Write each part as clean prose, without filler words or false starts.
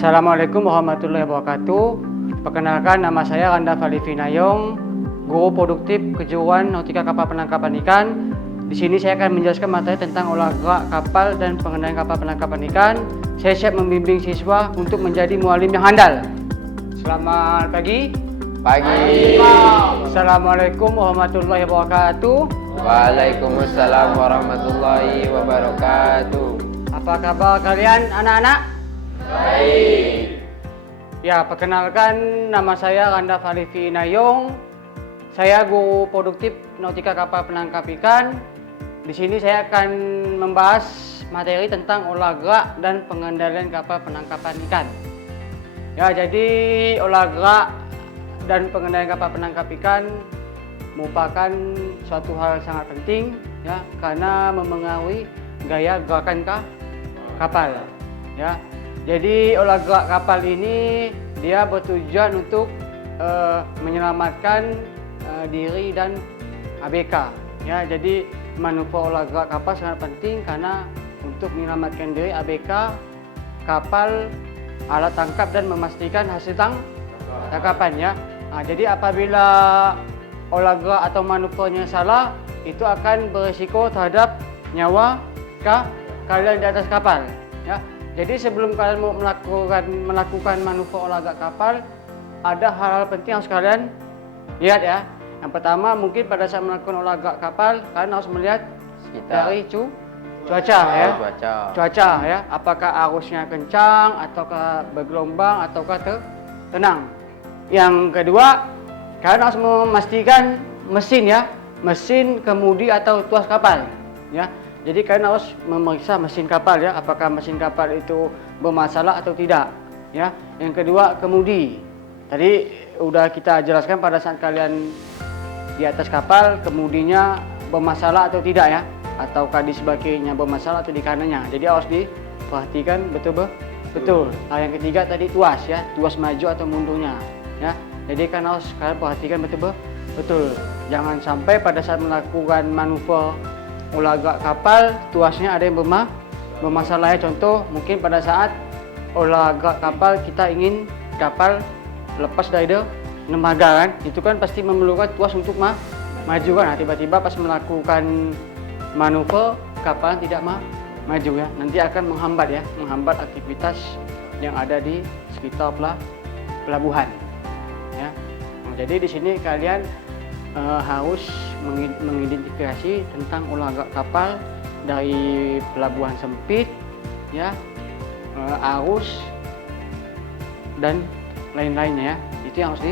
Assalamualaikum warahmatullahi wabarakatuh. Perkenalkan, nama saya Randa Falivinayong, guru produktif kejuruan Nautika Kapal Penangkapan Ikan. Di sini saya akan menjelaskan materi tentang olah gerak kapal dan pengendalian kapal penangkapan ikan. Saya siap membimbing siswa untuk menjadi mualim yang handal. Selamat pagi. Pagi. Assalamualaikum warahmatullahi wabarakatuh. Waalaikumsalam warahmatullahi wabarakatuh. Apa kabar kalian anak-anak? Baik. Ya, perkenalkan, nama saya Randa Falivinayong. Saya guru produktif Nautika Kapal Penangkap Ikan. Di sini saya akan membahas materi tentang olah gerak dan pengendalian kapal penangkapan ikan. Ya, jadi olah gerak dan pengendalian kapal penangkap ikan merupakan suatu hal sangat penting, ya, karena memengaruhi gaya gerakan kapal. Ya, jadi olah gerak kapal ini dia bertujuan untuk menyelamatkan diri dan ABK. Ya, jadi manuver olah gerak kapal sangat penting karena untuk menyelamatkan diri ABK, kapal, alat tangkap dan memastikan hasil tangkapan. Ya. Nah, jadi apabila olah gerak atau manuvernya salah, itu akan berisiko terhadap nyawa kalian di atas kapal. Ya. Jadi sebelum kalian mau melakukan manuver olah gerak kapal, ada hal-hal penting yang harus kalian lihat, ya. Yang pertama, mungkin pada saat melakukan olah gerak kapal, kalian harus melihat dari cuaca, ya. Cuaca, ya. Apakah arusnya kencang, ataukah bergelombang, ataukah tenang. Yang kedua, kalian harus memastikan mesin, ya. Mesin, kemudi atau tuas kapal, ya. Jadi kalian harus memeriksa mesin kapal, ya, apakah mesin kapal itu bermasalah atau tidak, ya. Yang kedua, kemudi. Tadi udah kita jelaskan pada saat kalian di atas kapal, kemudinya bermasalah atau tidak, ya, ataukah di sebelah kirinya bermasalah atau di kanannya. Jadi harus diperhatikan betul. Nah, yang ketiga tadi tuas, ya, tuas maju atau mundurnya, ya. Jadi kan harus kalian perhatikan betul. Jangan sampai pada saat melakukan manuver olah gerak kapal, tuasnya ada yang bermasalah, ya. Contoh, mungkin pada saat olah gerak kapal kita ingin kapal lepas dari dermaga, kan, itu kan pasti memerlukan tuas untuk maju, kan. Nah, tiba-tiba pas melakukan manuver kapal tidak maju, ya, nanti akan menghambat aktivitas yang ada di sekitar pelabuhan, ya. Nah, jadi di sini kalian harus mengidentifikasi tentang olah gerak kapal dari pelabuhan sempit, ya, arus dan lain-lainnya, ya. Itu yang harus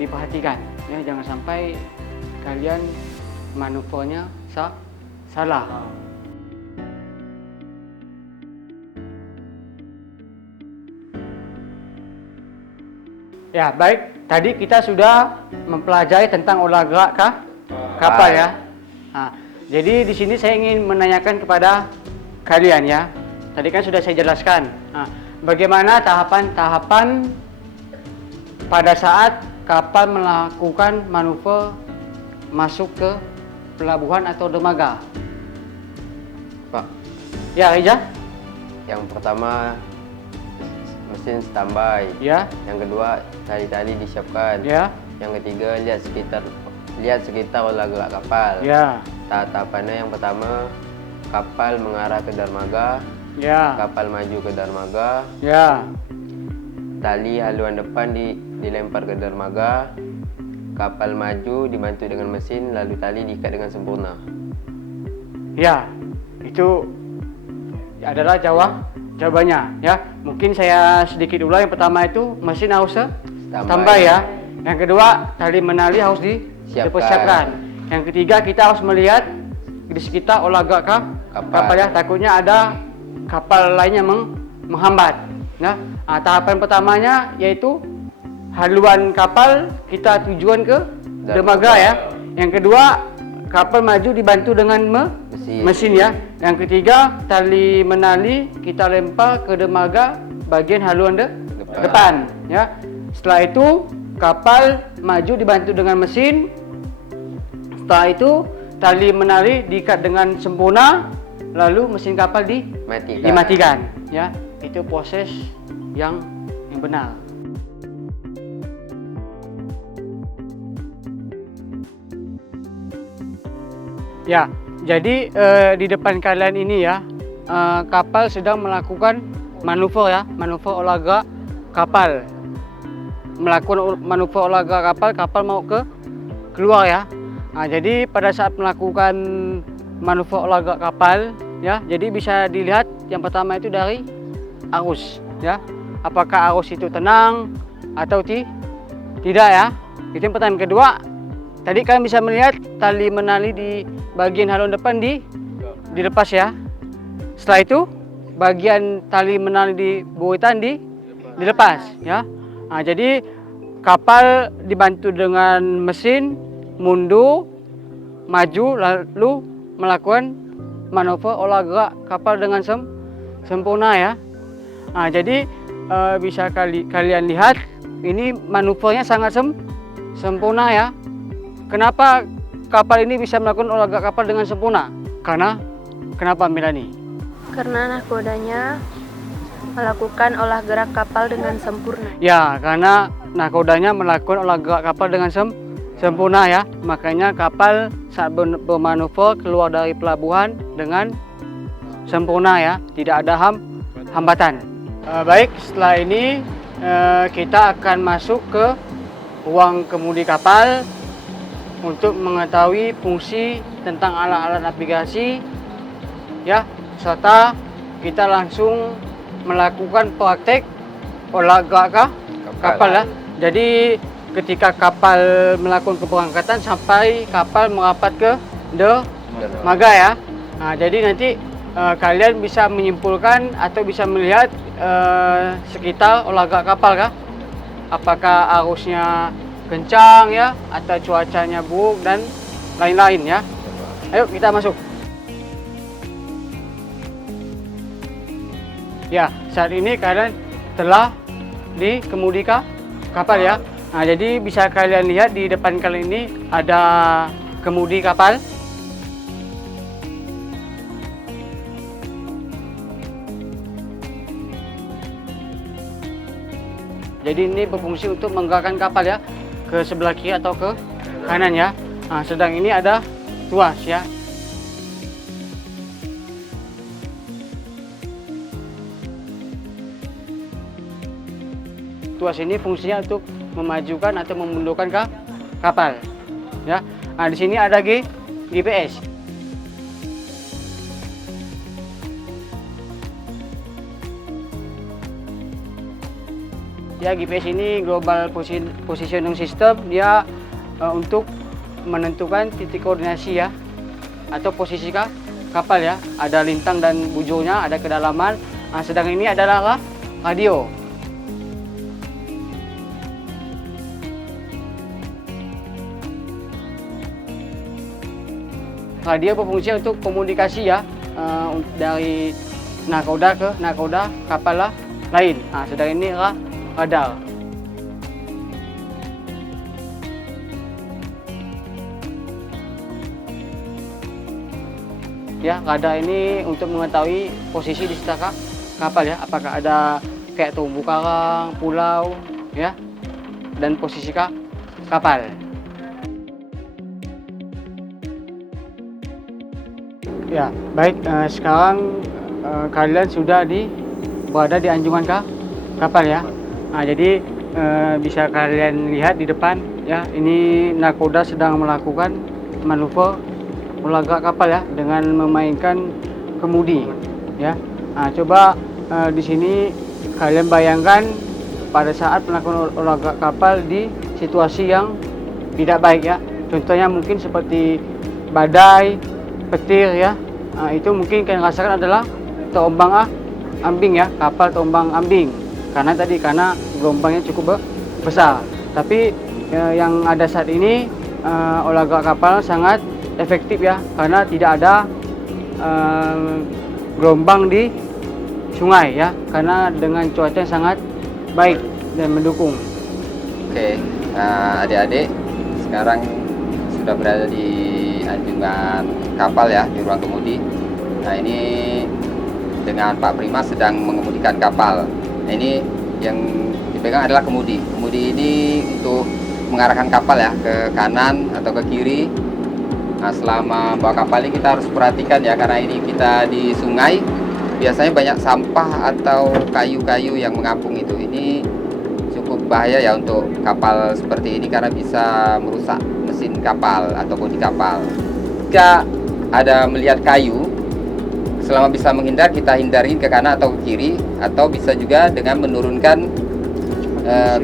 diperhatikan, ya. Jangan sampai kalian manuvernya salah. Ya, baik. Tadi kita sudah mempelajari tentang olah gerak kapal, ya. Nah, jadi di sini saya ingin menanyakan kepada kalian, ya. Tadi kan sudah saya jelaskan. Nah, bagaimana tahapan-tahapan pada saat kapal melakukan manuver masuk ke pelabuhan atau dermaga? Pak, Ya, Rija. yang pertama mesin standby. Ya. Yang kedua tali-tali disiapkan. Ya. Yang ketiga lihat sekitar olah gerak kapal. Ya. Tahapannya yang pertama, kapal mengarah ke dermaga. Ya. Kapal maju ke dermaga. Ya. Tali haluan depan dilempar ke dermaga. Kapal maju dibantu dengan mesin, lalu tali diikat dengan sempurna. Ya, itu adalah jawabannya, ya. Mungkin saya sedikit ulang. Yang pertama itu mesin harus standby, ya. Yang kedua, tali menali harus dipersiapkan. Yang ketiga, kita harus melihat di sekitar olah gerak kapal, ya. Takutnya ada kapal lainnya menghambat, ya. Nah, tahapan pertamanya yaitu haluan kapal kita tujuan ke dermaga, ya. Yang kedua, kapal maju dibantu dengan mesin, ya. Yang ketiga, tali menali kita lempar ke dermaga bagian haluan depan, ya. Setelah itu kapal maju dibantu dengan mesin. Setelah itu tali menali diikat dengan sempurna, lalu mesin kapal dimatikan, ya. Itu proses yang yang benar. Ya, jadi di depan kalian ini ya, kapal sedang melakukan manuver ya, manuver olahraga kapal. Melakukan manuver olahraga kapal, kapal mau keluar ya. Nah, jadi pada saat melakukan manuver olahraga kapal ya, jadi bisa dilihat yang pertama itu dari arus ya. Apakah arus itu tenang atau tidak ya? Itu yang pertama. Kedua, tadi kalian bisa melihat tali menali di bagian haluan depan dilepas ya. Setelah itu bagian tali menali di buoytan dilepas ya. Nah, jadi kapal dibantu dengan mesin mundur, maju, lalu melakukan manuver olahraga kapal dengan sempurna ya. Nah, jadi bisa kalian lihat ini manuvernya sangat sempurna ya. Kenapa kapal ini bisa melakukan olahraga kapal dengan sempurna? Kenapa Melanie? Karena nahkodanya melakukan olah gerak kapal dengan sempurna. Ya, karena nahkodanya melakukan olahraga kapal dengan sempurna ya. Makanya kapal saat bermanuver keluar dari pelabuhan dengan sempurna ya, tidak ada hambatan. Baik, setelah ini kita akan masuk ke ruang kemudi kapal untuk mengetahui fungsi tentang alat-alat navigasi ya, serta kita langsung melakukan praktek olahraga kapal ya. Jadi ketika kapal melakukan keberangkatan sampai kapal merapat ke dermaga ya. Nah, jadi nanti kalian bisa menyimpulkan atau bisa melihat sekitar olahraga kapal kah? Apakah arusnya kencang ya, atau cuacanya buruk dan lain-lain ya. Ayo kita masuk. Ya, saat ini kalian telah di kemudi kapal ya. Nah, jadi bisa kalian lihat di depan kalian ini ada kemudi kapal. Jadi ini berfungsi untuk menggerakkan kapal ya ke sebelah kiri atau ke kanan ya. Nah, sedang ini ada tuas ya. Tuas ini fungsinya untuk memajukan atau memundurkan kapal ya. Nah, di sini ada GPS. Ya, GPS ini Global Positioning System, dia untuk menentukan titik koordinasi ya, atau posisi kapal ya. Ada lintang dan bujurnya, ada kedalaman. Nah, sedang ini adalah radio. Radio berfungsi untuk komunikasi ya, dari nakoda ke nakoda kapal lain. Nah, sedang ini radar. Ya, radar ini untuk mengetahui posisi di sekitar kapal ya, apakah ada kayak terumbu karang, pulau ya, dan posisi kapal. Ya, baik, sekarang kalian sudah berada di anjungan kapal ya. Nah, jadi bisa kalian lihat di depan ya, ini nakoda sedang melakukan manuver olahraga kapal ya dengan memainkan kemudi ya. Nah, coba di sini kalian bayangkan pada saat melakukan olahraga kapal di situasi yang tidak baik ya. Contohnya mungkin seperti badai, petir ya. Nah, itu mungkin kalian rasakan adalah terombang ambing ya, kapal terombang ambing. Karena gelombangnya cukup besar. Tapi yang ada saat ini olahraga kapal sangat efektif ya, karena tidak ada gelombang di sungai ya, karena dengan cuaca yang sangat baik dan mendukung. Oke, adik-adik sekarang sudah berada di anjungan kapal ya, di ruang kemudi. Nah, ini dengan Pak Prima sedang mengemudikan kapal. Nah, ini yang dipegang adalah kemudi. Kemudi ini untuk mengarahkan kapal ya ke kanan atau ke kiri. Nah, selama bawa kapal ini kita harus perhatikan ya, karena ini kita di sungai, biasanya banyak sampah atau kayu-kayu yang mengapung itu. Ini cukup bahaya ya untuk kapal seperti ini karena bisa merusak mesin kapal atau bodi kapal. Jika ada melihat kayu, selama bisa menghindar, kita hindarin ke kanan atau ke kiri, atau bisa juga dengan menurunkan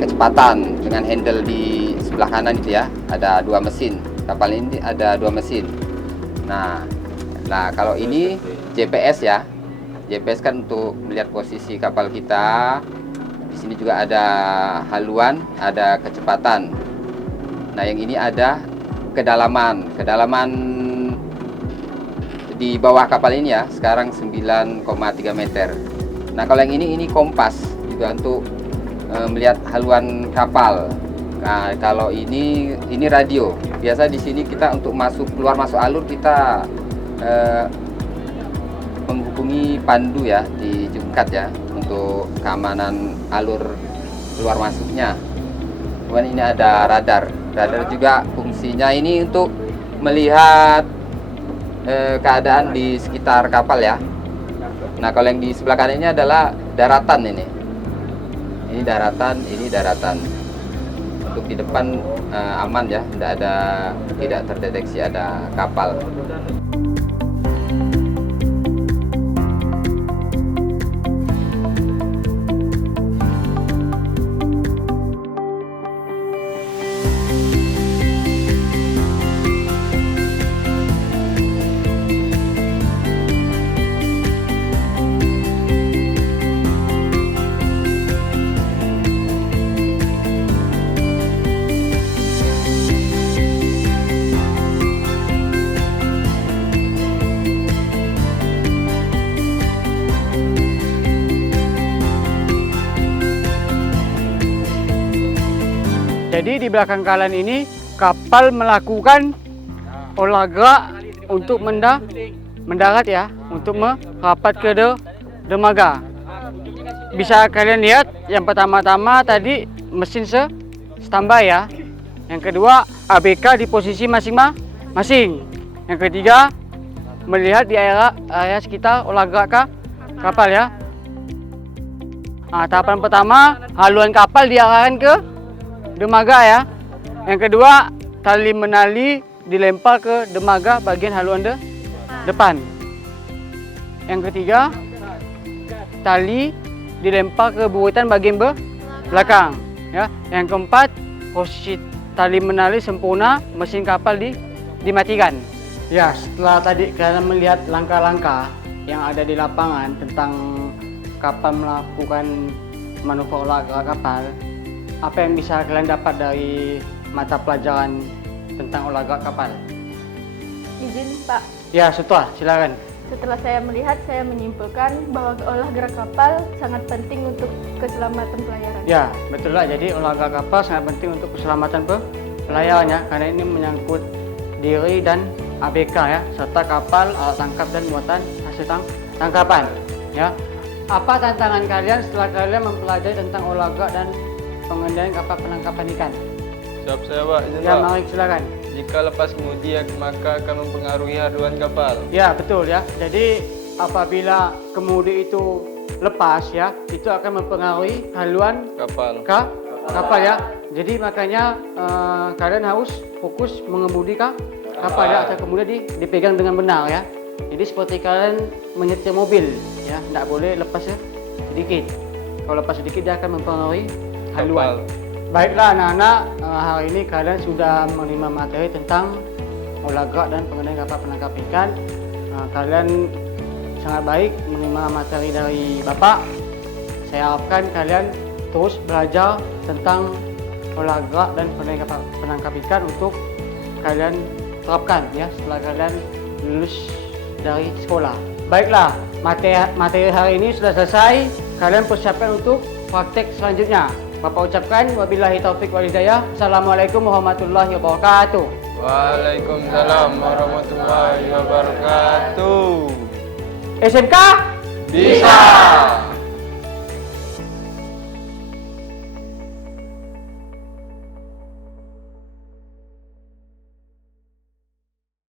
kecepatan dengan handle di sebelah kanan itu ya. Ada 2 mesin. Kapal ini ada 2 mesin. Nah, kalau ini GPS ya. GPS kan untuk melihat posisi kapal kita. Di sini juga ada haluan, ada kecepatan. Nah, yang ini ada kedalaman. Kedalaman di bawah kapal ini ya, sekarang 9,3 meter. Nah, kalau yang ini kompas juga untuk melihat haluan kapal. Nah, kalau ini radio. Biasa di sini kita untuk keluar masuk alur kita menghubungi pandu ya, di jungkat ya, untuk keamanan alur keluar masuknya. Kemudian ini ada radar. Radar juga fungsinya ini untuk melihat keadaan di sekitar kapal ya. Nah, kalau yang di sebelah kanan ini adalah daratan ini. Ini daratan. Untuk di depan aman ya, tidak terdeteksi ada kapal. Jadi di belakang kalian ini kapal melakukan olah gerak untuk mendarat ya, untuk merapat ke dermaga. Bisa kalian lihat yang pertama-tama tadi mesin standby ya. Yang kedua ABK di posisi masing-masing. Yang ketiga melihat di area sekitar olah gerak kapal ya. Nah, tahapan pertama haluan kapal diarahkan ke dermaga ya. Yang kedua, tali menali dilempar ke dermaga bagian haluan depan. Yang ketiga, tali dilempar ke buritan bagian belakang ya. Yang keempat, posisi tali menali sempurna, mesin kapal dimatikan. Ya, setelah tadi kalian melihat langkah-langkah yang ada di lapangan tentang kapal melakukan manuver olah gerak kapal, apa yang bisa kalian dapat dari mata pelajaran tentang olah gerak kapal? Izin Pak, Ya, Sutra, silakan. setelah saya melihat, saya menyimpulkan bahwa olah gerak kapal sangat penting untuk keselamatan pelayaran. Ya, betul lah. Jadi olah gerak kapal sangat penting untuk keselamatan pelayaran ya, karena ini menyangkut diri dan ABK ya, serta kapal, alat tangkap dan muatan hasil tangkapan ya. Apa tantangan kalian setelah kalian mempelajari tentang olah gerak dan pengendalian kapal penangkapan ikan? Siap saya Pak, izin Ya, Pak. mari silakan. Jika lepas kemudi maka akan mempengaruhi haluan kapal. Ya, betul ya. Jadi apabila kemudi itu lepas ya, itu akan mempengaruhi haluan kapal ya. Jadi makanya kalian harus fokus mengemudi kapal ya, atau kemudian dipegang dengan benar ya. Jadi seperti kalian menyetir mobil ya, tidak boleh lepas sedikit. Kalau lepas sedikit dia akan mempengaruhi haluan. Baiklah anak-anak, hari ini kalian sudah menerima materi tentang olah gerak dan pengendalian kapal penangkap ikan. Kalian sangat baik menerima materi dari Bapak. Saya harapkan kalian terus belajar tentang olah gerak dan pengendalian kapal penangkap ikan untuk kalian terapkan ya setelah kalian lulus dari sekolah. Baiklah, materi hari ini sudah selesai. Kalian persiapkan untuk praktek selanjutnya. Bapak ucapkan wabillahi taufik wal hidayah. Assalamualaikum warahmatullahi wabarakatuh. Waalaikumsalam warahmatullahi wabarakatuh. SMK Bisa.